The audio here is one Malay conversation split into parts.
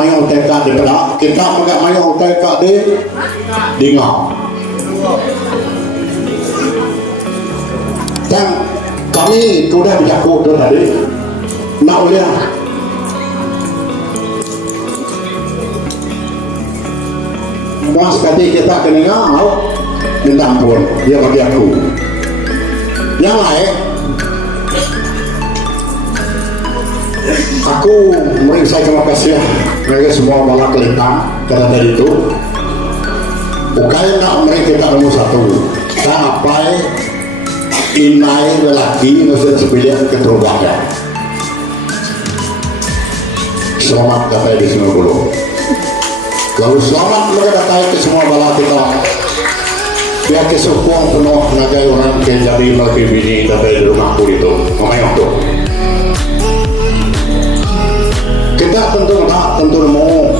mayong teka di pala kita pakai mayong teka di ngau dan kami sudah berjaku tu tadi nak boleh mas kati kita kena ngau minta ampun dia bagi aku yang lain aku merasa terima kasih mereka semua malah kelihatan karena dari itu bukan nak mereka kita nomor satu sampai inai lelaki nusir sebilian keterubahnya selamat datang di semua dulu lalu selamat mereka datang ke semua malah kita biar kesukuan penuh nagai orang ke jadi lagi bini datang di rumahku itu ngomong waktu kita tentu mau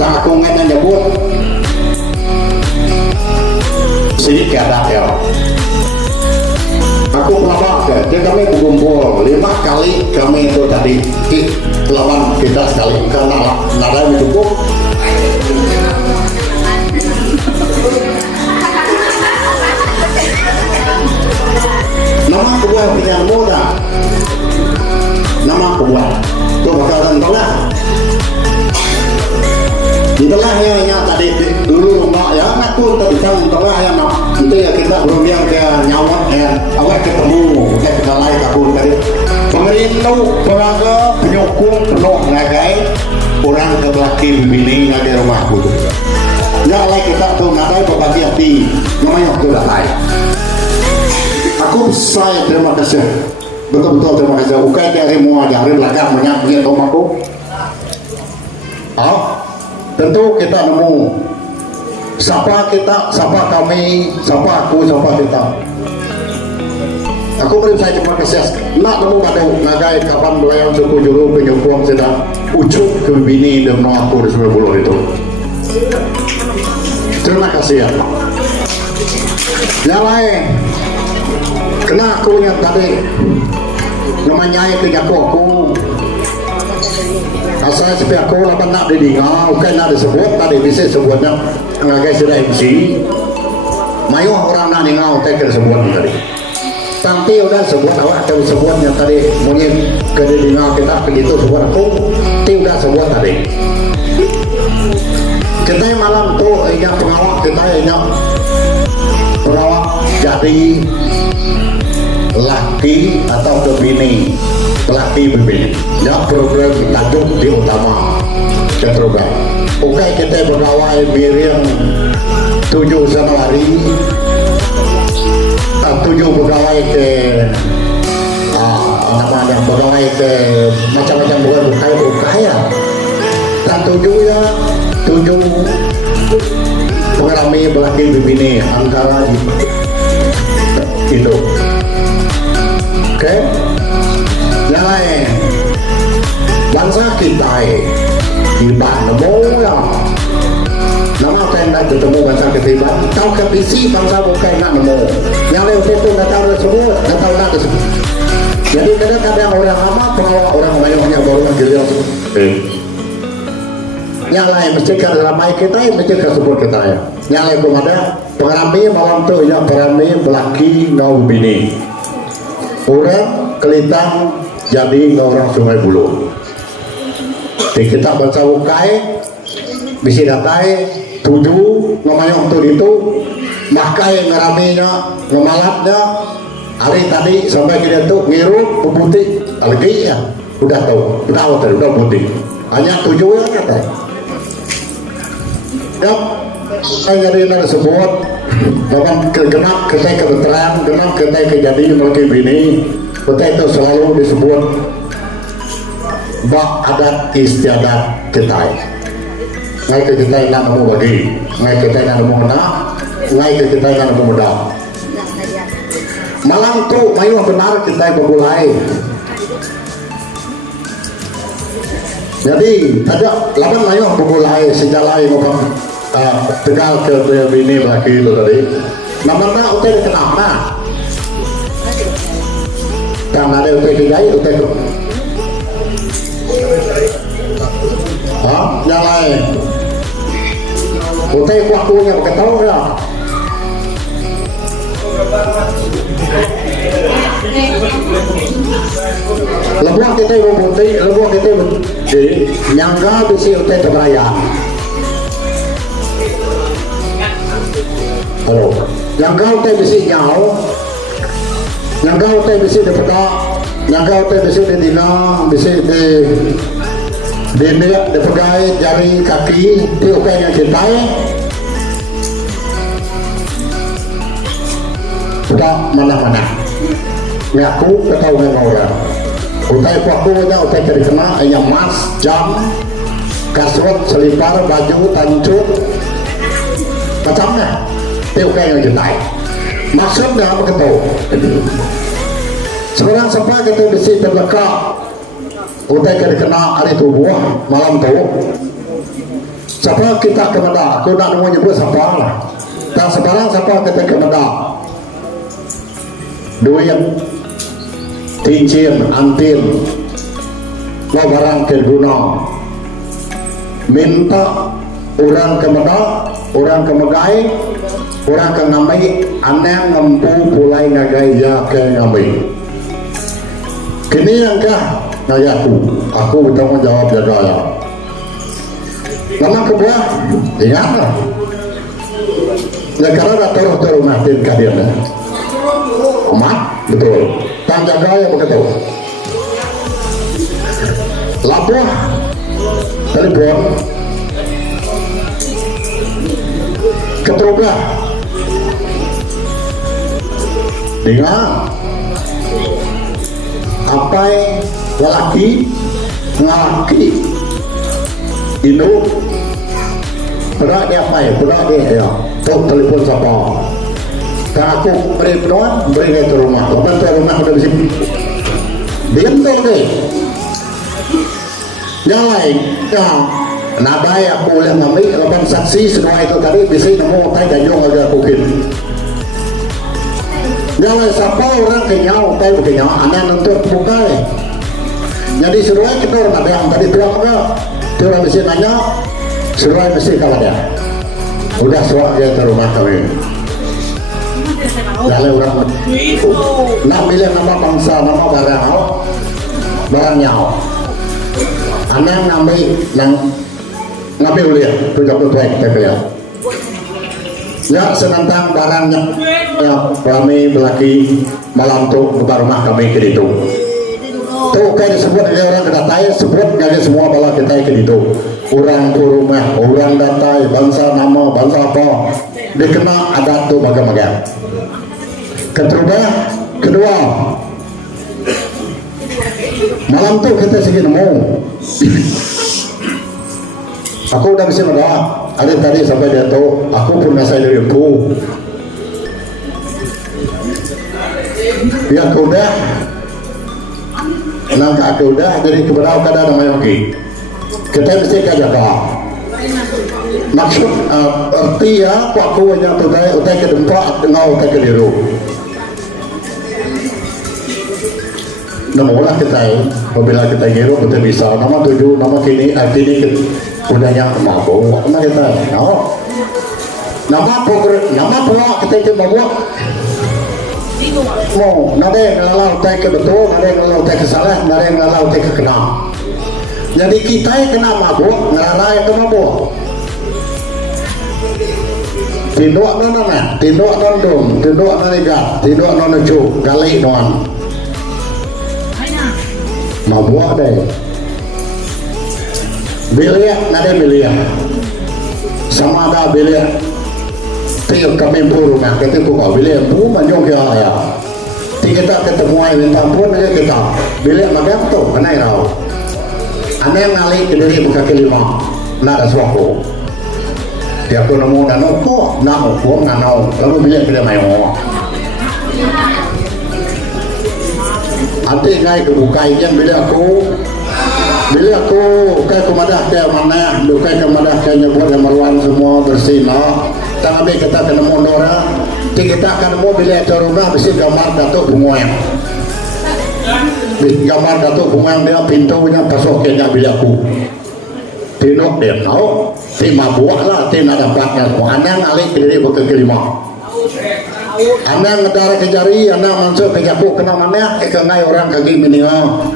nah aku nggak nyebut sedikit ada ya aku pelabak ya jadi kami berkumpul 5 kali kami itu tadi lawan kita sekali karena nada yang cukup nama kebuah pilihan muda nama kebuah itu bakalan tengah di tengahnya ya tadi dulu mbak ya aku tadi kan tengah ya nak itu ya kita belum yang ke nyawa ya awak ketemu kayak kita lain kabur tadi pemerintah peraga penyokong penuh nagai orang ke belakang bini nagai rumahku ya lain kita tuh nagai berbagi hati namanya waktu datang aku saya terima kasih betul-betul terima kasih bukan dari mau dari belakang menyambut rumahku tentu kita nemu siapa kita, siapa kami, siapa aku, siapa kita aku beri saya terima kasih nak nemu pada nagai kapan belayang suku juru penyokong sedang ucuk ke bini dan aku di 90 itu terima kasih ya yang lain kena aku yang tadi namanya itu aku asal seperti aku lah nak didingau kan nak disebut tadi bisa sebutnya ngagai sudah MC mayu orang nak dingau tak kira sebut tadi tapi udah sebut awak akan sebutnya tadi mungkin ke dingau kita begitu sebut aku udah sebut tadi kita malam tu ingat pengawak kita ingat pengawak jadi laki atau kebini pelatih pembina ya program tajuk di utama ke program oke kita berkawal biring 7 Januari 7 berkawal ke namanya berkawal ke macam-macam bukan ya dan 7 ya 7 pengalami pelatih pembina antara itu oke yang lain bangsa kita di nemu ya nama tenda ketemu bangsa ketiba tahu kepisi bangsa bukan nak nemu yang lain itu nggak tahu semua nggak tahu nak semua jadi kadang-kadang orang lama pengawal orang banyaknya baru mengirim yang lain mesti ke ramai kita mesti ke support kita ya yang lain belum ada pengarami malam tu ya pengarami belaki ngau bini orang kelitang jadi orang Sungai Buloh di kita baca ukai bisa datai 7 namanya untuk itu makai ngeraminya ngemalapnya hari tadi sampai kita tuh ngirup putih lagi ya udah tahu tadi udah putih hanya 7 ya kata ya saya jadi nak sebut bahkan genap ketai kebetulan genap ketai kejadian mungkin bini betul itu selalu disebut bak adat istiadat kita ngai ke kita nak nemu bagi ngai kita nak nemu nak ngai ke kita nak nemu muda malam tu mayu benar kita bermulai jadi ada 8 mayu bermulai sejalai maupun tegal ke bini bagi itu tadi namanya udah kenapa karena ada utai kejai utai Nyalai utai waktunya pakai tahu ya. Lebuah kita ibu putih, lebuah kita di nyangga bisi utai keberaya. Halo, nyangga utai bisi nyau, nyangga utai bisi di peta, nyangga utai bisi di dina, bisi di pegai jari kaki, di ukai yang cintai. Udah mana-mana ngaku ketau memang orang utai pakunya utai kena ayam mas jam kasut selipar baju tancut macamnya itu kayak yang jentai maksudnya apa ketau sekarang sampai kita besi terlekat utai kena hari tubuh malam tuh siapa kita kemana aku nak mau nyebut siapa lah dan sekarang siapa kita kemana duit cincin antin mau barang ke gunung minta orang ke mana orang ke megai orang ke ngamai aneh ngempu pulai ngagai ya ke ngamai kini yang kah aku bertanggung jawab jaga ya lama kedua ingatlah ya karena ada terus ngatin kalian ya Mat, betul. Tanda gaya begitu. Lapor, telepon, keterubah, dengan apa lelaki, ngalaki, induk, berat dia apa ya, berat dia ya, telepon siapa? Kalau aku beri penuan, beri ke rumah. Lepas tu rumah udah bisa diam tu yang lain nabai aku boleh ngambil lepas saksi semua itu tadi bisa nemu tay dayung agak kukin yang lain siapa orang kenyau tay kenyau anak nuntut buka jadi seruai kita orang ada yang tadi bilang enggak itu orang bisa nanya seruai mesti kalah dia udah suak dia ke rumah kami Lalu orang nak pilih nama bangsa, nama barang nyawa. Anak ngambil lihat, tujuh baik kita ya senantang barangnya ya kami belaki malam tu buka rumah kami ke itu. Tuh kayak disebut orang kedatai, sebut jadi semua bala kita ke itu. Orang ke rumah, orang datai, bangsa nama, bangsa apa, dikenal adat tu baga-baga. Kedua malam tuh kita segini nemu aku udah bisa mendoa ada tadi sampai jatuh aku pun ngasih dari aku ya kuda nangka kuda jadi keberau kada namanya lagi kita mesti kajaga maksud arti ya kok aku hanya utai ke dempak dengan utai ke diru namulah kita apabila kita ngiru kita bisa nama tujuh nama kini arti ini udahnya mampu nama kita nama pula kita itu bawa mau nade ngelalau utai ke betul nade ngelalau utai ke salah nade ngelalau utai ke kena jadi kita kena mabuk ngelalai ke mabuk tinduk non tinduk non dum tinduk non igat tinduk non cu gali non mabuk deh biliak nade biliak sama ada biliak tiap kami puru nak kita buka biliak puru manjung ke ya kita ketemu air minta pun aja kita biliak macam tu kena irau aneh ngali ke diri buka kelima nak ada suaku dia aku nemu dan kok nak uang nganau lalu biliak kita main Ati ngai kebuka ikan bila aku kai kemadah ke mana dukai kemadah ke nyebut yang meruan semua bersina tak ambil kita kena mondora kita akan mau bila corona bisa gambar datuk bungoyang gambar datuk bungoyang dia pintunya pasok kenya bila aku tinok dia tahu ti mabuk lah ti nak dapatnya anang alik diri bukan kelima anang ngedara kejari anang masuk ke jakuk kena mana ke ngai orang kaki meninggal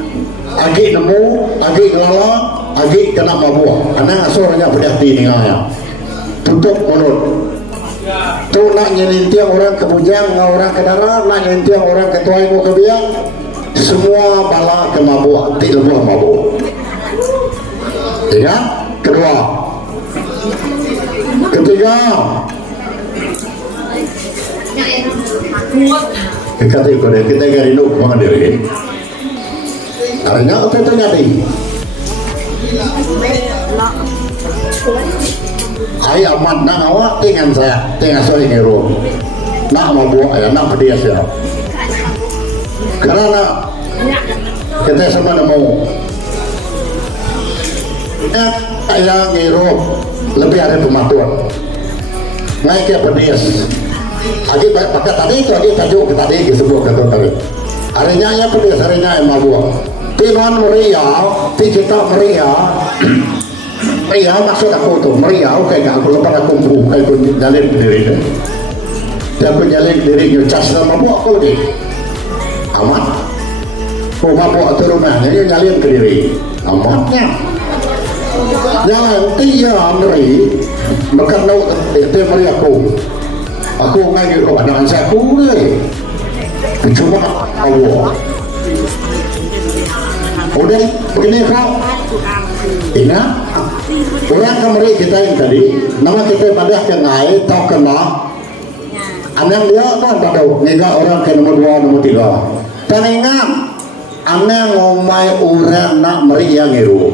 agi nemu agi ngelala agi kena mabuk anang asurnya berdati ninggalnya tutup mulut tu nak nyelintiang orang ke bujang orang ke dalam nak nyelintiang orang ke tuai ke biang semua bala ke mabuk ti lebuh mabuk ya kedua ketiga kata ikut kita gari lu mana diri artinya apa itu jadi ai amat nak awak dengan saya sorry ngeru nak mabuk ya nak pedas ya karena kita sama mau ayah ngeru lebih ada kematuan naik ke pedas lagi pakai tadi itu lagi tajuk tadi disebut kata tadi harinya ya pedas harinya yang mabuk timan meriau ti kita meriau meriau maksud aku tuh meriau kayak aku lepas aku buka aku jalin diri dan aku jalin diri nyucas sama mabuk aku lagi amat aku mabuk ke rumahnya dia jalin ke diri amatnya jangan tiya meri makan lauk itu meri aku ngaji ke pandangan saya aku ni cuma Allah udah begini kau ingat orang kemari kita yang tadi nama kita pada kenai tak kena anang dia kan pada nega orang ke nomor 2 nomor 3 dan ingat anang ngomai orang nak meri yang ngeru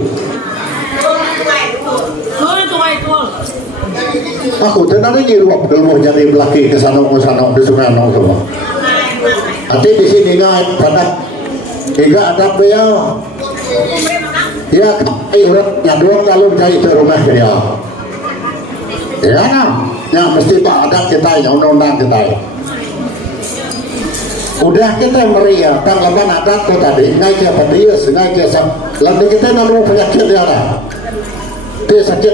aku tenang ini ruap kalau jadi belaki ke sana di sungai semua tapi di sini ingat pada tiga ada dia ya orang yang dua kalau cari ke rumah dia ya yang mesti pak ada kita yang undang-undang kita udah kita meriah kan leban ada tu tadi naik ke pedes naik ke lalu kita nalu penyakit dia lah dia sakit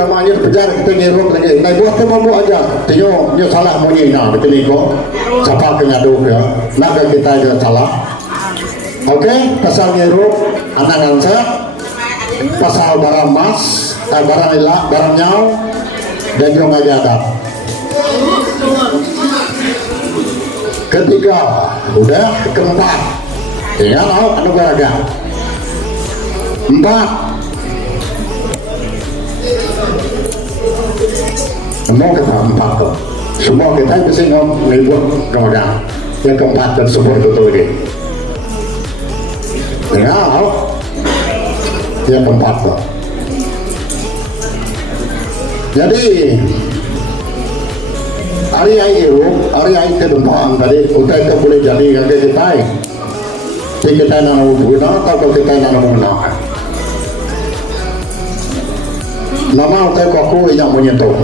namanya penjara kita ngeruk lagi naik buat ke mamu aja tio nyo salah mo nyina betul ni ko siapa ke ngadu ya nak kita aja salah oke pasal ngeruk anak angsa pasal barang mas barang ilah barang nyau dan jong aja ada ketiga udah keempat ya tahu anu garaga 4 semua kita 4 tuh semua kita bisa ngibut roda yang keempat dan support betul ini ya yang keempat tuh jadi hari ini ke depan tadi kita boleh jadi kakek kita nak guna atau kita nak menggunakan nama utai aku yang menyentuh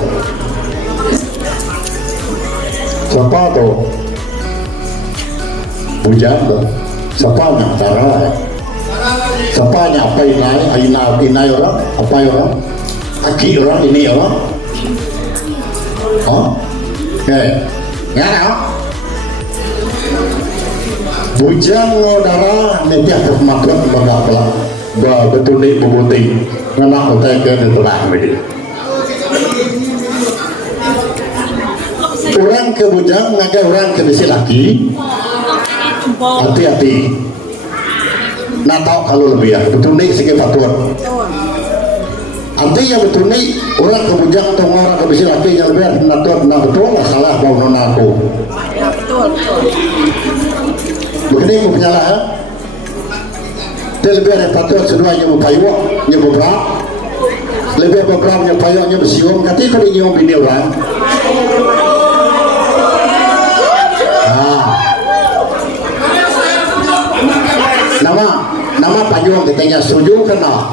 siapa tu bujang tu siapa yang darah siapa yang apa inai orang apa orang aki orang ini orang ya tak bujang darah nanti akan makan bagaimana betul ni bebuti nganak utai ke telah begini orang ke bujang ngagai orang ke besi laki hati-hati nak tahu kalau lebih ya betul ni sikit patuan artinya betul ni orang ke bujang atau orang ke besi laki yang lebih nak betul lah salah bau nona aku begini aku penyalah dia lebih ada patut sedua yang berpayuk yang berberak lebih berberak yang payuk yang bersiung kata kalau nyium bini orang nama payung kita yang setuju kena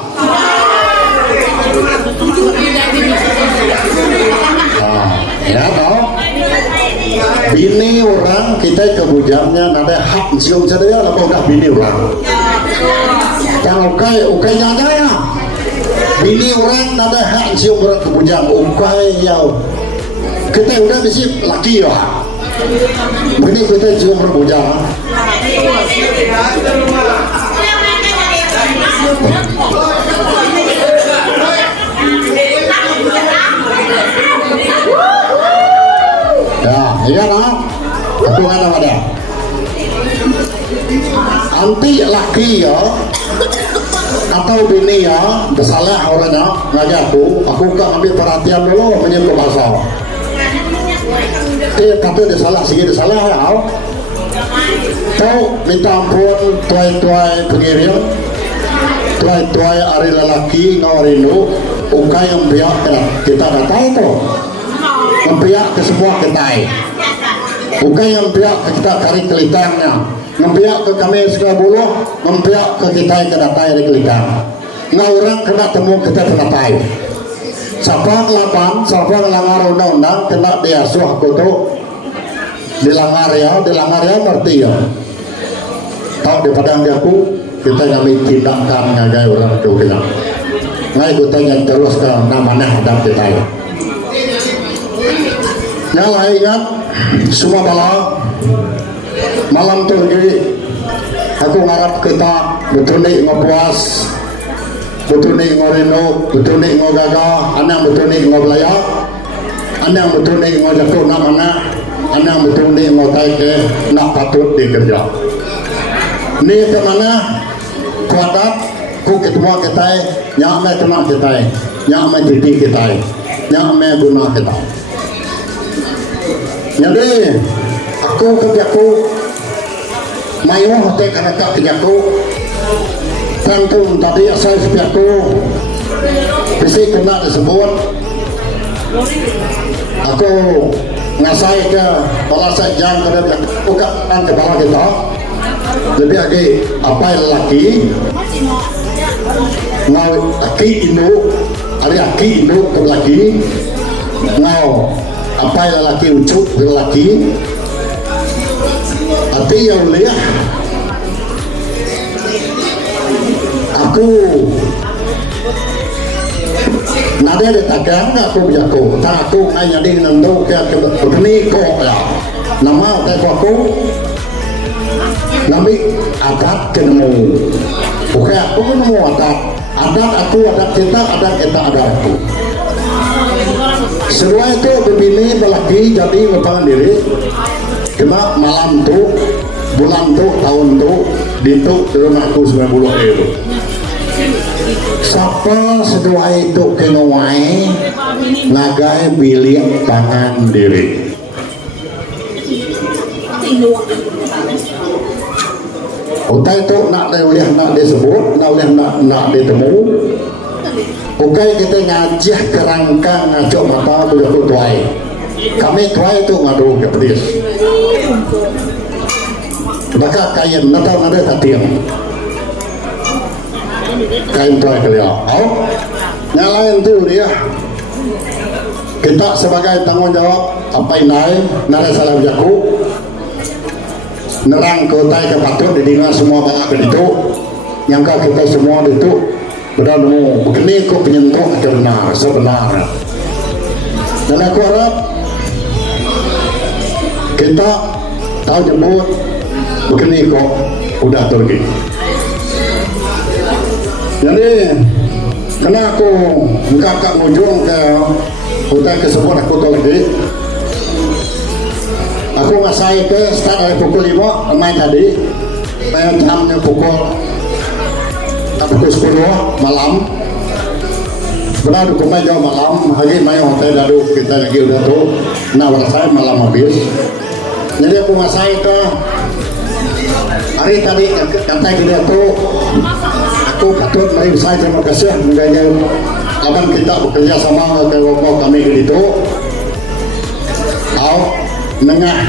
ya tahu bini orang kita ke bujangnya ada hak cium saja lah udah bini orang kalau ukainya aja ya bini orang nada hak cium orang kebujang ukai yau kita udah mesti laki ya bini kita cium orang kebujang ya iya nah aku ada anti laki ya atau bini ya bersalah orangnya ngajak aku kan ambil perhatian dulu menyentuh pasal tapi dia salah segi dia salah ya tahu minta ampun tuai-tuai pengirim tuai-tuai hari lelaki ngawarindu ukai yang biak kita dah tahu tuh membiak ke semua ketai ukai yang biak kita kari kelitangnya membiak ke kami sekolah buluh membiak ke kita yang kedatai di kelitang ngawurang kena temu kita kedatai siapa ngelapan siapa ngelanggar undang-undang kena diasuh kutu dilanggar ya berarti ya tak di padang jaku kita kami tindakan ngagai orang itu kita ngai kita yang terus ke namanya hadap kita ya nyala ingat semua malam terjadi aku ngarap kita betul nih ngopuas betul nih ngoreno betul nih ngogaga anang betul nih ngobelayak anang betul nih ngojaku nak mana anang betul nih ngotai ke nak patut dikerja ni ke mana kuadat ku ketemu kita nyak me tenang kita nyak me titi kita nyak me guna kita jadi aku kerjaku mayu hotek karena kerjaku tentu tadi asal sepiaku bisa kena disebut aku ngasai ke kepala sejang pada buka kepala kita lebih lagi apa lelaki ngau aki induk ada aki induk ke lelaki ngau apa lelaki ucuk ke lelaki arti yang lihat aku nada ada tagang aku berjaku tak aku hanya di nando ke begini kok ya nama aku nami adat kenemu oke aku nemu adat aku adat kita aku semua itu berbini belaki jadi membangun diri cuma malam tuh bulan tuh tahun tuh dituk di rumahku 90 euro siapa sedua itu kenawai nagai bilik tangan diri utai itu nak oleh nak disebut nak oleh nak ditemu ukai kita ngajih kerangka ngajak mata begitu tuai kami tuai itu ngadu ke pedis maka kain natau nada tatiang kain tuai kalian nyalain tuh dia kita sebagai tanggung jawab apa ini nara salah jaku nerang kota ke patut didengar semua banyak itu nyangka kita semua itu benar mau begini kok penyentuh benar sebenarnya dan aku harap kita tahu jemput begini kok udah pergi jadi karena aku kakak ujung ke kota kesebut aku tahu lagi aku ngasai ke start dari pukul 5 main tadi main jamnya pukul 10 malam benar dukungan jauh malam lagi main hotel dari kita lagi udah tuh nah saya malam habis jadi aku ngasai ke hari tadi kata kita tuh aku patut mari saya terima kasih mengenai kapan kita bekerja sama kelompok kami gitu nengah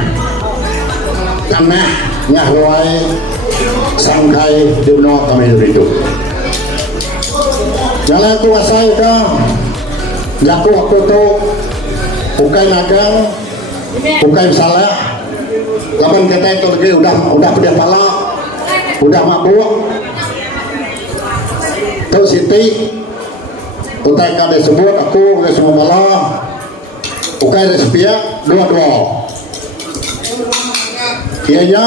karena ngahruai sangkai di benua kami itu jalan aku wasai ke jaku aku tuh bukan nagang bukan salah kapan kita itu lagi udah pedas pala udah mabuk tuh Siti utai kan disebut aku ke semua malah ukai sepihak dua-dua. Ianya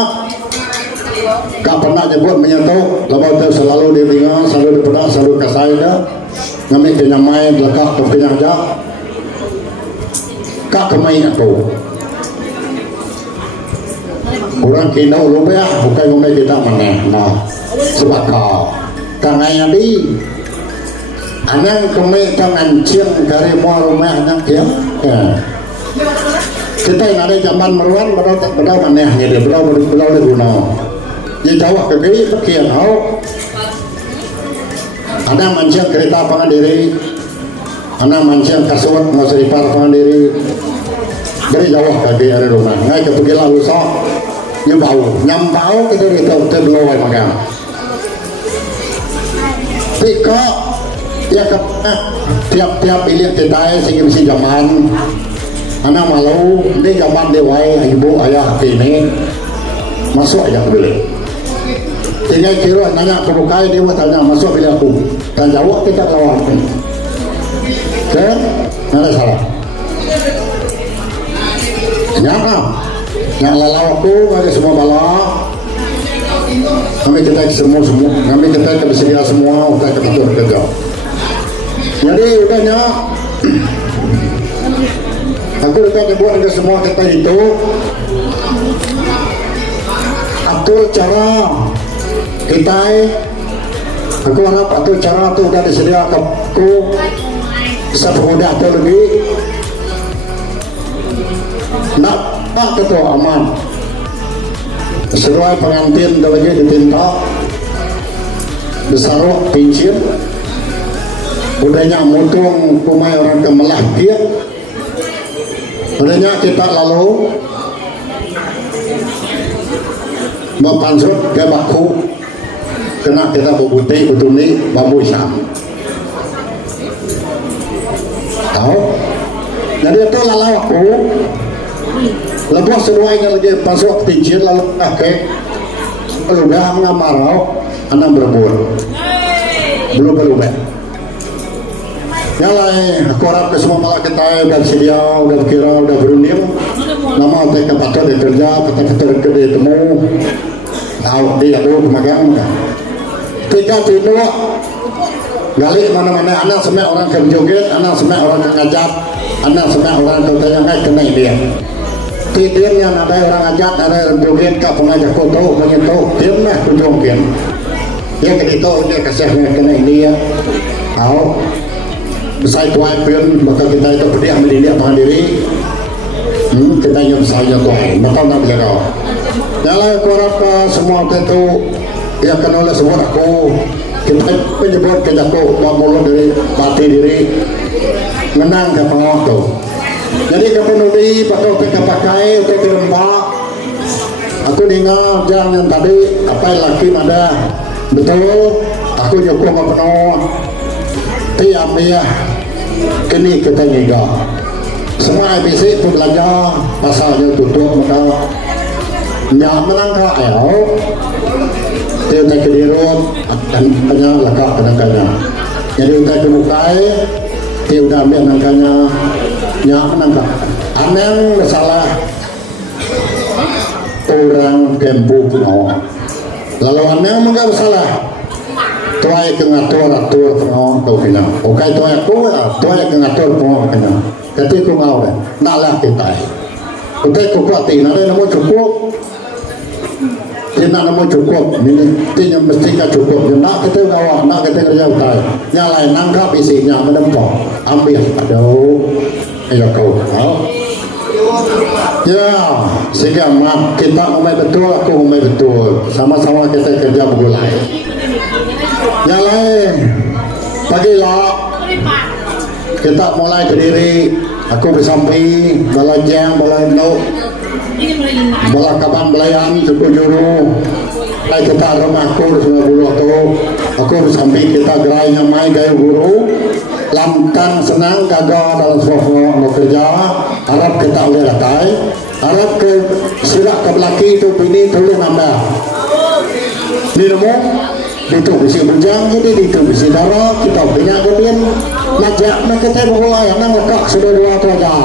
kak pernah nyebut menyentuh lepas itu selalu didengar, selalu dipedak, selalu kasai dah ngambil kenyamai belakang ke kenyajak kak kemain aku orang kinau lupa bukan ngomong kita mana nah sebab kau tangannya di anang kemain tangan ciang dari muar rumah anak dia kita yang ada zaman meruan berapa mana jadi berapa guna dia jawab ke kiri perkian hau anak mancing kereta pengandiri anak mancing kasuat mau seripar pengandiri beri jawab ke kiri ada rumah ngai ke pergi lalu sok như bầu nhằm báo cái đối tượng tên lôi mà cả thì có ya ke tiap-tiap ilik kita sehingga zaman anak malu ini zaman dewai ibu ayah ini masuk aja boleh tinggal kira nanya ke bukai dia tanya masuk bila aku dan jawab kita lawan kan ada salah nyapa yang lalau aku bagi semua bala kami kita semua kami kita bersedia semua untuk kita kerja jadi udahnya aku udah buat ke semua kita itu atur cara kita aku harap atur cara itu udah disediakan aku sepemudah itu lebih nak ketua aman sesuai pengantin lagi ditinta besarok pincin udahnya mutung kumai orang kemelah dia udahnya kita lalu mempansut ke baku kena kita bebuti betuni bambu isam tahu jadi itu lalu aku lepas semuanya lagi pasok tinggi lalu kakek udah mengamarau anak berburu belum nyalai aku harap ke semua malah kita udah sedia udah kira udah berunding nama kita patut bekerja kita ketemu tahu dia dulu kemagang tiga tidak gali mana-mana anak semua orang kerjoget anak semua orang ngajak anak semua orang tertanya kena dia tidurnya ada orang ajak ada orang joget kak pengajak foto menyentuh tim lah tujuan ya kita dia kasihnya kena dia tahu besar tuai pun maka kita itu pedih mendidik mandiri kita yang saja tuai betul nak bila kau jalan korap semua itu ya kenal semua aku kita menyebut ke jatuh mulut dari mati diri menang ke pengawal tu jadi kepenuhi patut kita pakai untuk dirembak aku dengar jangan tadi apa laki ada betul aku nyokong apa penuh tiap dia kini kita nyiga semua IPC pun belajar pasalnya tutup maka nyak menangkap ayau dia tak kedirut dan hanya lekak kadang-kadang jadi untuk dibukai dia sudah ambil nangkanya nyak menangkap aneh masalah orang kempu punya lalu aneh menganggap salah tuai ke ngatur punya kau kena oke tuai aku tuai ke ngatur punya kena ketika aku mau nak lah kita untuk kuatin ada namun cukup tidak namun cukup ini tidak mesti cukup nak kita ngawak nak kita kerja utai nyalain nangkap isinya menempok ambil aduh ayo kau ya sehingga kita umai betul aku umai betul sama-sama kita kerja bergulai nyalain pagilah kita mulai berdiri aku bersampai balajang balandau bala kaban belayan suku juru lai kita rumahku semua bulu aku bersampai kita gerainya mai gaya guru lantang senang gagal dalam suatu kerja harap kita oleh latai harap ke sirak ke belaki itu bini tolong nambah ini nemu Itu bisi bujang jadi itu bisi darah kita punya kemudian ngajak kita bahwa yang ngekak sudah dua aja.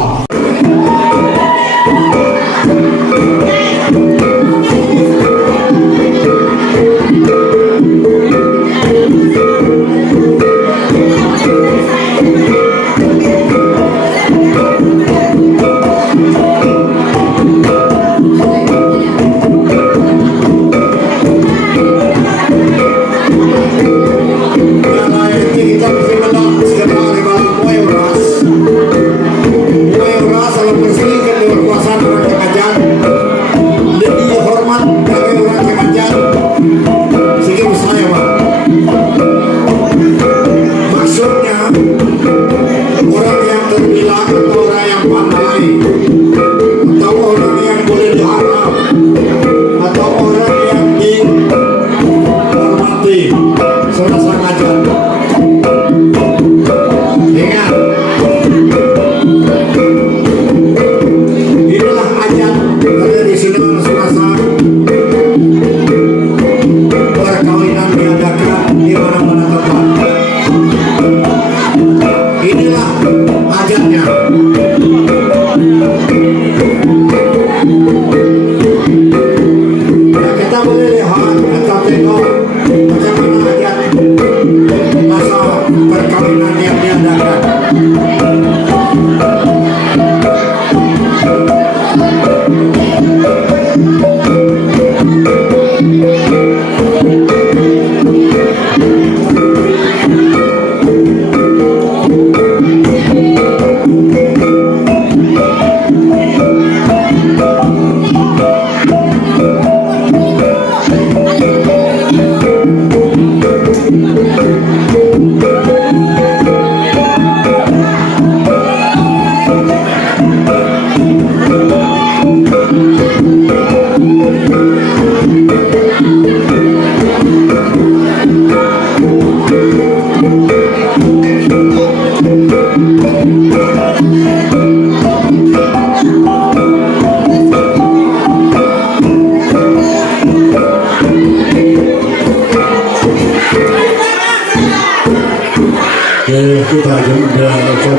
Kita juga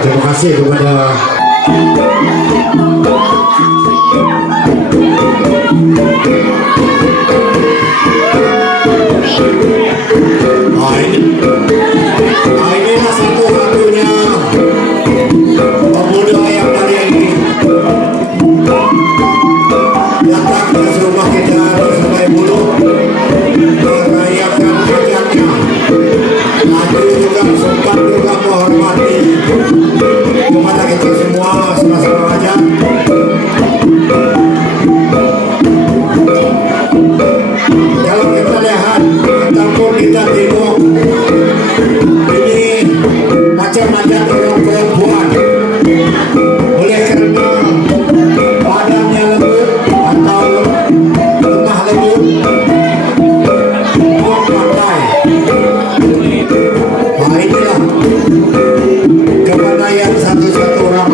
terima kasih kepada inilah satu-satunya pemuda yang dari ini datang ke rumah kita di Sungai Bulu merayakan hajatnya. Maju juga sempat juga menghormati kepada kita semua sama-sama aja. Kalau kita lihat ataupun kita tengok ini macam-macam orang perempuan, oleh kerana badannya lembut atau lemah lembut, buat pakai. Inilah kepandaian satu-satu orang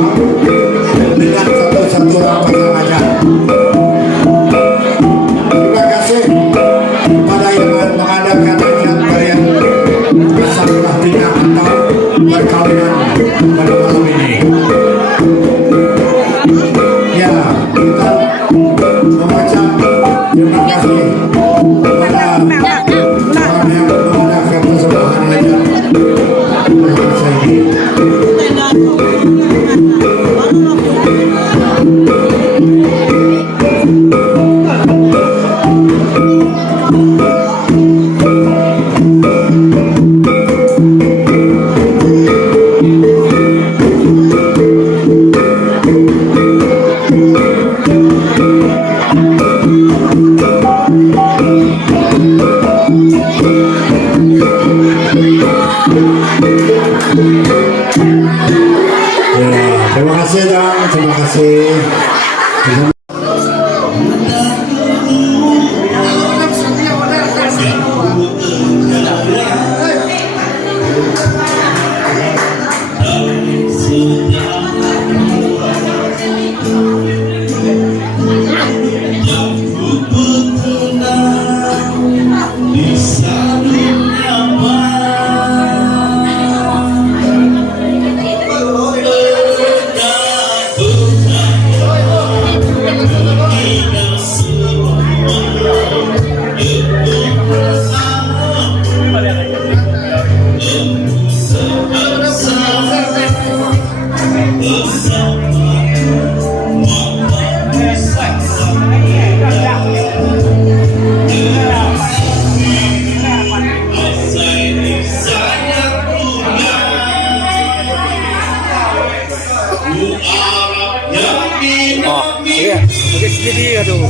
dengan satu-satu orang pasang aja. Terima kasih kepada yang mengadakan acara kalian bersama tidak atau perkawinan pada malam ini. Ya, kita mengucap terima kasih kepada orang yang mengadakan persembahan aja. Terima kasih dan terima kasih. Bisa jadi aduh.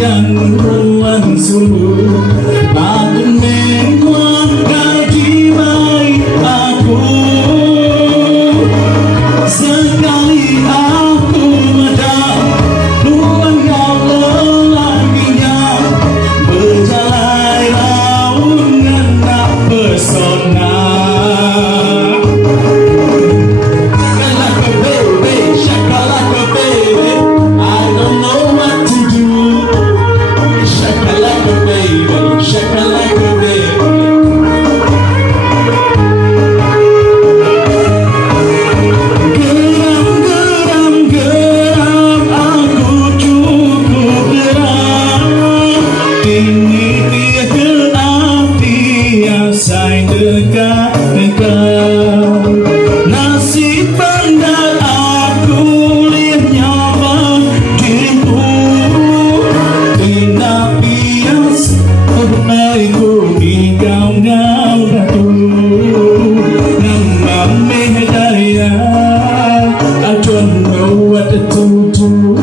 yang ruang suluh aku menguangkan jiwai aku sekali aku medam ruang yang lelakinya berjalan raungan tak pesona. Nasib bandar aku lihatnya bagimu tidak bias aku di kau-kau ratu nama medaya I don't know what to do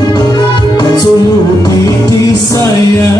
solusi saya